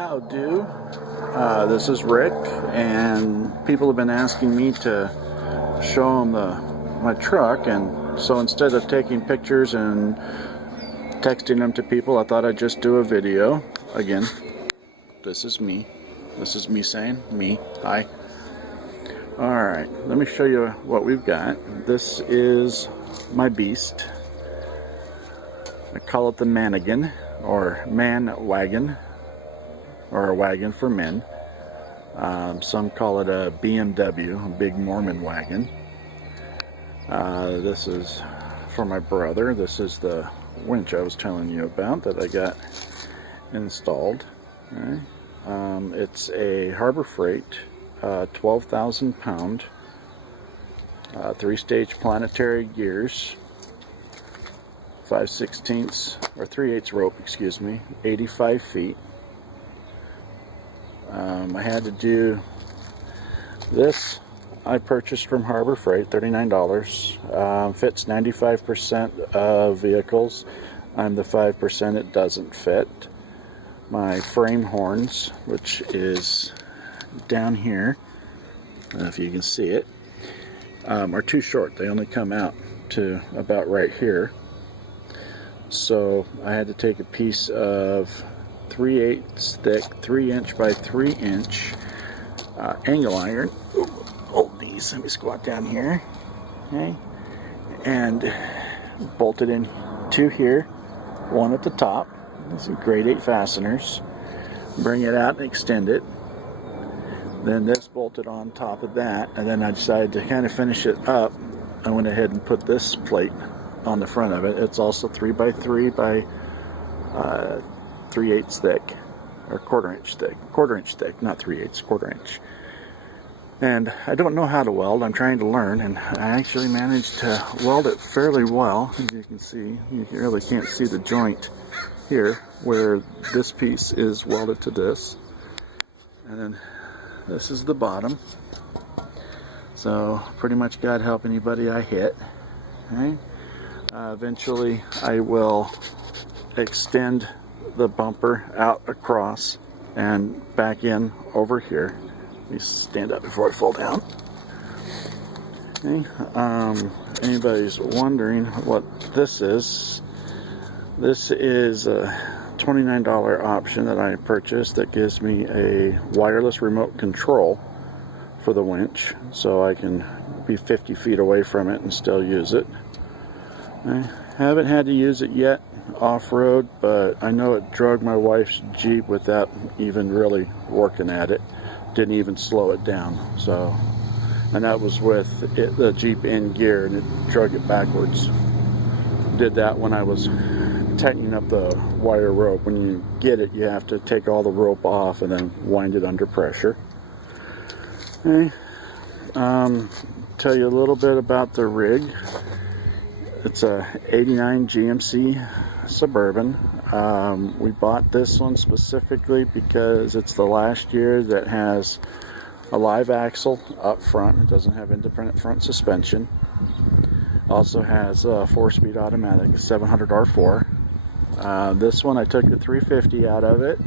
How do? This is Rick, and people have been asking me to show them my truck, and so instead of taking pictures and texting them to people, I thought I'd just do a video. Again, this is me. This is me saying, me, hi. Alright, let me show you what we've got. This is my beast. I call it the Managon, or Man Wagon, or a wagon for men. Some call it a BMW, a Big Mormaon Wagon. This is for my brother. This is the winch I was telling you about that I got installed. Okay. It's a Harbor Freight, 12,000 pound, 3-stage planetary gears, 5/16 or 3/8 rope, excuse me, 85 feet. I had to do this. I purchased from Harbor Freight, $39. Fits 95% of vehicles. I'm the 5% it doesn't fit. My frame horns, which is down here, I don't know if you can see it, are too short. They only come out to about right here. So I had to take a piece of 3/8 thick, 3" by 3" angle iron. Hold these. Let me squat down here. Okay, and bolt it in two here, one at the top. These are grade 8 fasteners. Bring it out and extend it. Then this bolted on top of that, and then I decided to kind of finish it up. I went ahead and put this plate on the front of it. It's also 3x3 by 3/8 thick, or quarter-inch thick, not 3/8, quarter-inch. And I don't know how to weld. I'm trying to learn, and I actually managed to weld it fairly well. As you can see, you really can't see the joint here where this piece is welded to this, and then this is the bottom. So pretty much God help anybody I hit. Okay. Eventually I will extend the bumper out across and back in over here. Let me stand up before I fall down. Okay. Anybody's wondering what this is a $29 option that I purchased that gives me a wireless remote control for the winch, so I can be 50 feet away from it and still use it. I haven't had to use it yet off-road, but I know it drug my wife's Jeep without even really working at it. Didn't even slow it down. So, and that was with the Jeep in gear, and it drug it backwards. Did that when I was tightening up the wire rope. When you get it, you have to take all the rope off and then wind it under pressure. Okay. Tell you a little bit about the rig. It's a '89 GMC Suburban. We bought this one specifically because it's the last year that has a live axle up front. It doesn't have independent front suspension. Also has a 4-speed automatic, 700 R4. This one I took the 350 out of it.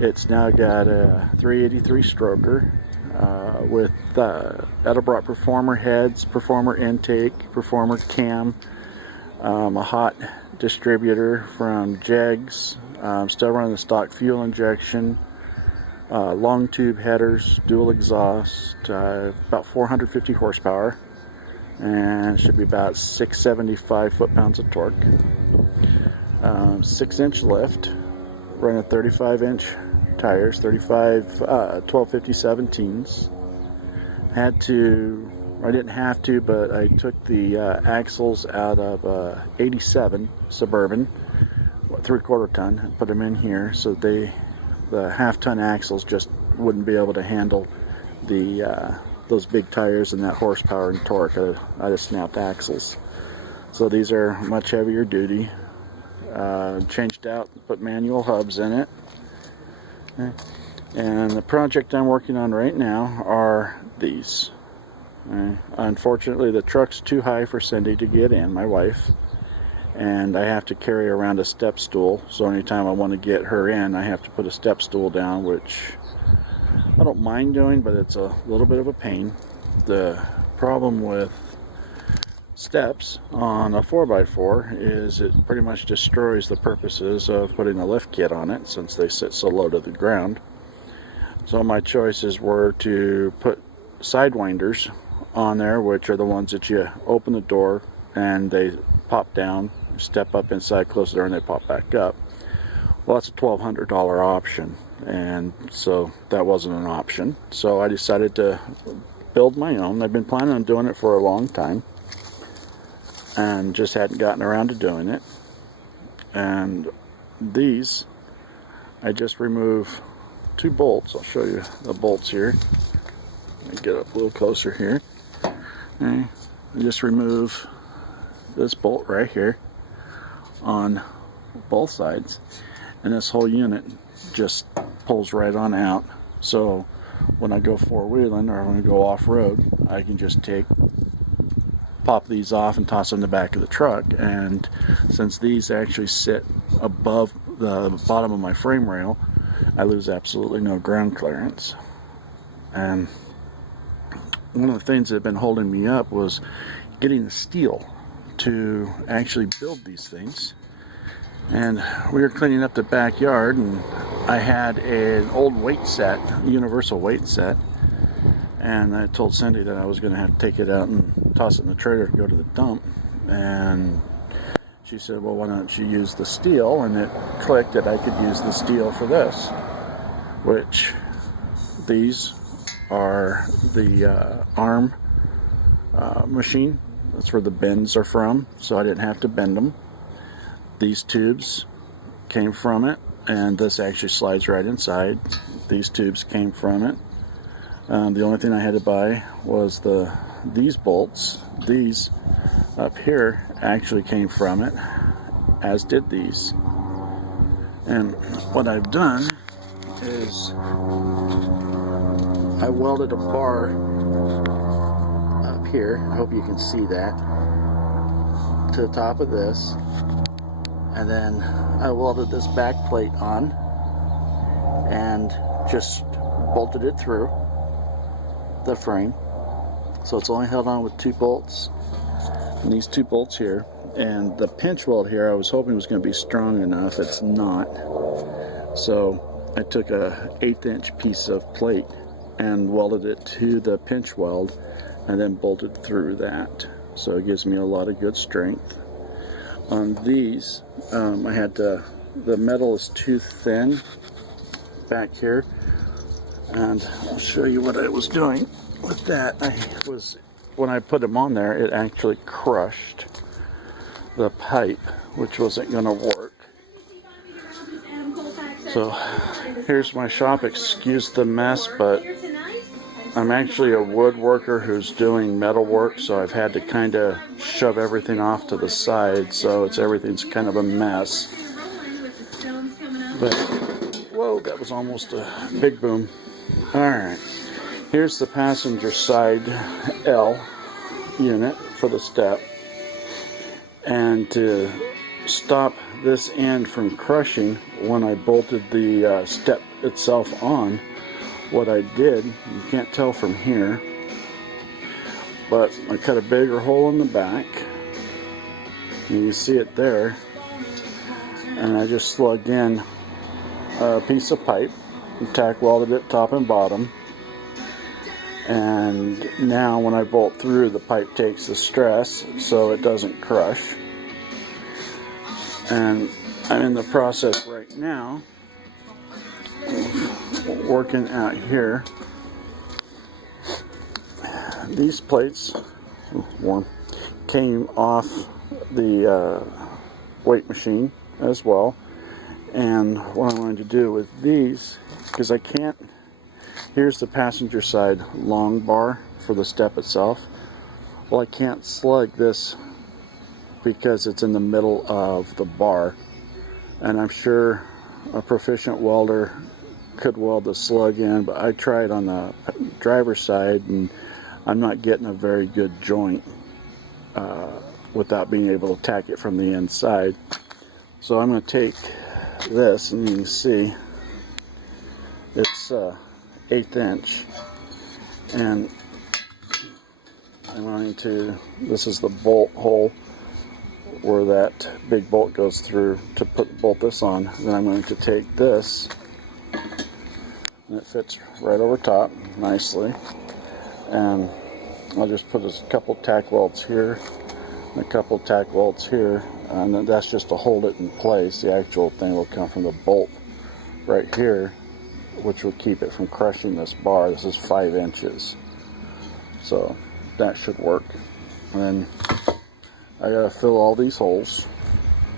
It's now got a 383 stroker with Edelbrock Performer heads, Performer intake, Performer cam, a hot distributor from Jegs, still running the stock fuel injection, long tube headers, dual exhaust, about 450 horsepower, and should be about 675 foot-pounds of torque. 6-inch lift, running 35-inch tires, 1250 17s. I didn't have to, but I took the axles out of 87 Suburban, 3/4 ton, and put them in here, so the half-ton axles just wouldn't be able to handle those big tires and that horsepower and torque. I just snapped axles. So these are much heavier duty. Changed out, put manual hubs in it. Okay. And the project I'm working on right now are these. Unfortunately, the truck's too high for Cindy to get in, my wife, and I have to carry around a step stool, so anytime I want to get her in, I have to put a step stool down, which I don't mind doing, but it's a little bit of a pain. The problem with steps on a 4x4 is it pretty much destroys the purposes of putting a lift kit on it, since they sit so low to the ground. So my choices were to put sidewinders on there, which are the ones that you open the door and they pop down, step up inside, close the door, and they pop back up. Well, that's a $1,200 option, and so that wasn't an option. So I decided to build my own. I've been planning on doing it for a long time and just hadn't gotten around to doing it. And these, I just remove 2 bolts. I'll show you the bolts here. Let me get up a little closer here. Okay. I just remove this bolt right here on both sides, and this whole unit just pulls right on out. So when I go four-wheeling or when I go off-road, I can just pop these off and toss them in the back of the truck. And since these actually sit above the bottom of my frame rail, I lose absolutely no ground clearance. And one of the things that have been holding me up was getting the steel to actually build these things. And we were cleaning up the backyard, and I had an old weight set, universal weight set, and I told Cindy that I was going to have to take it out and toss it in the trailer to go to the dump. And she said, well, why don't you use the steel? And it clicked that I could use the steel for this, which these are the arm machine. That's where the bends are from, so I didn't have to bend them. These tubes came from it, and this actually slides right inside. These tubes came from it. The only thing I had to buy was these bolts. These up here actually came from it, as did these. And what I've done is I welded a bar up here, I hope you can see that, to the top of this, and then I welded this back plate on and just bolted it through the frame. So it's only held on with 2 bolts, and these 2 bolts here, and the pinch weld here I was hoping was going to be strong enough. It's not. So I took a 1/8 inch piece of plate and welded it to the pinch weld and then bolted through that. So it gives me a lot of good strength. On these, I had the metal is too thin back here, and I'll show you what I was doing with that. When I put them on there, it actually crushed the pipe, which wasn't going to work. So here's my shop. Excuse the mess, but I'm actually a woodworker who's doing metal work, so I've had to kind of shove everything off to the side, so everything's kind of a mess. But whoa, that was almost a big boom. Alright, here's the passenger side L unit for the step, and to stop this end from crushing, when I bolted the step itself on, what I did, you can't tell from here, but I cut a bigger hole in the back, and you see it there, and I just slugged in a piece of pipe and tack welded it top and bottom. And now when I bolt through, the pipe takes the stress so it doesn't crush. And I'm in the process right now working out here. These plates, warm, came off the weight machine as well. And what I'm going to do with these, because I can't, here's the passenger side long bar for the step itself. Well, I can't slug this because it's in the middle of the bar, and I'm sure a proficient welder could weld the slug in, but I tried on the driver's side and I'm not getting a very good joint without being able to tack it from the inside. So I'm going to take this, and you can see it's 1/8 inch, and I'm going to, this is the bolt hole where that big bolt goes through to bolt this on. Then I'm going to take this, and it fits right over top nicely, and I'll just put a couple tack welds here and a couple tack welds here, and then that's just to hold it in place. The actual thing will come from the bolt right here, which will keep it from crushing this bar. This is 5 inches, so that should work. And then I gotta fill all these holes,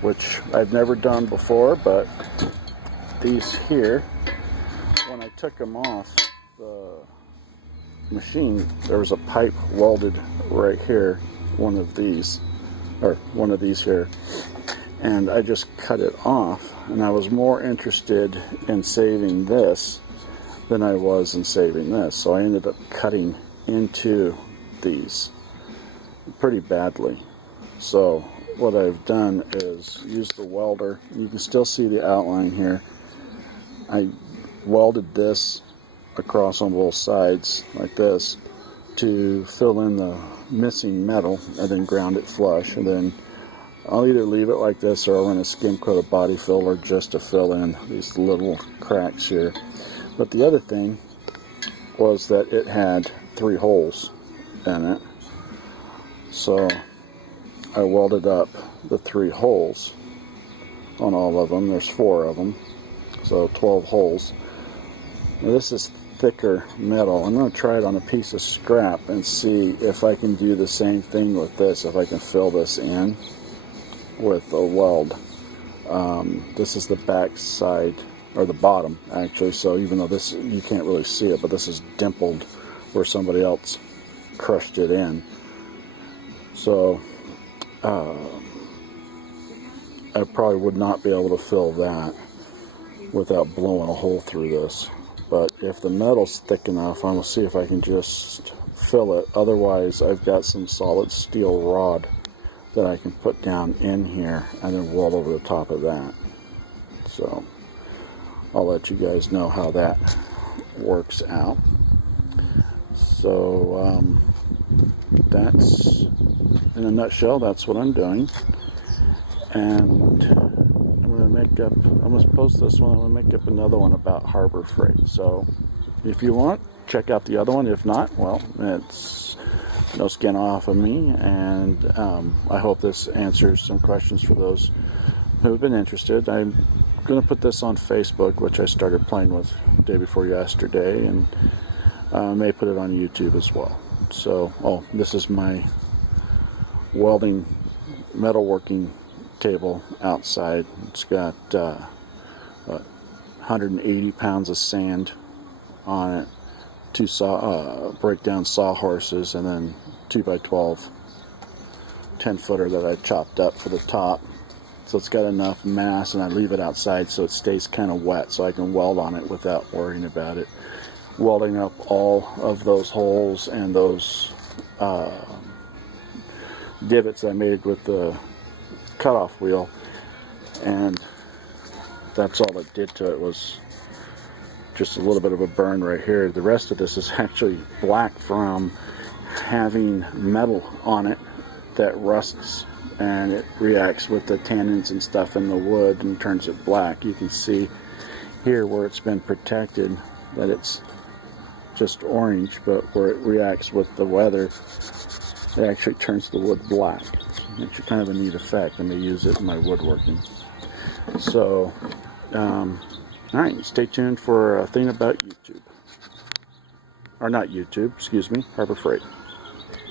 which I've never done before, but these here, when I took them off the machine, there was a pipe welded right here, one of these here, and I just cut it off, and I was more interested in saving this than I was in saving this, so I ended up cutting into these pretty badly. So what I've done is use the welder. You can still see the outline here. I welded this across on both sides like this to fill in the missing metal, and then ground it flush, and then I'll either leave it like this or I'll run a skim coat of body filler just to fill in these little cracks here. But the other thing was that it had 3 holes in it, so I welded up the 3 holes on all of them. There's 4 of them, so 12 holes. Now this is thicker metal. I'm going to try it on a piece of scrap and see if I can do the same thing with this, if I can fill this in with a weld. This is the back side, or the bottom actually, so even though this, you can't really see it, but this is dimpled where somebody else crushed it in. So I probably would not be able to fill that without blowing a hole through this. But if the metal's thick enough, I'm going to see if I can just fill it. Otherwise, I've got some solid steel rod that I can put down in here and then weld over the top of that. So I'll let you guys know how that works out. So that's, in a nutshell, that's what I'm doing. And I'm going to post this one. I'm going to make up another one about Harbor Freight. So if you want, check out the other one. If not, well, it's no skin off of me. And I hope this answers some questions for those who have been interested. I'm going to put this on Facebook, which I started playing with the day before yesterday, and I may put it on YouTube as well. So, this is my welding, metalworking table outside. It's got 180 pounds of sand on it, 2 breakdown sawhorses, and then 2x12 10-footer that I chopped up for the top. So it's got enough mass, and I leave it outside so it stays kind of wet, so I can weld on it without worrying about it. Welding up all of those holes and those divots I made with the cutoff wheel, and that's all it did to it, was just a little bit of a burn right here. The rest of this is actually black from having metal on it that rusts, and it reacts with the tannins and stuff in the wood and turns it black. You can see here where it's been protected that it's just orange, but where it reacts with the weather, it actually turns the wood black. It's kind of a neat effect, and they use it in my woodworking. So, alright, stay tuned for a thing about YouTube. Or not YouTube, excuse me, Harbor Freight.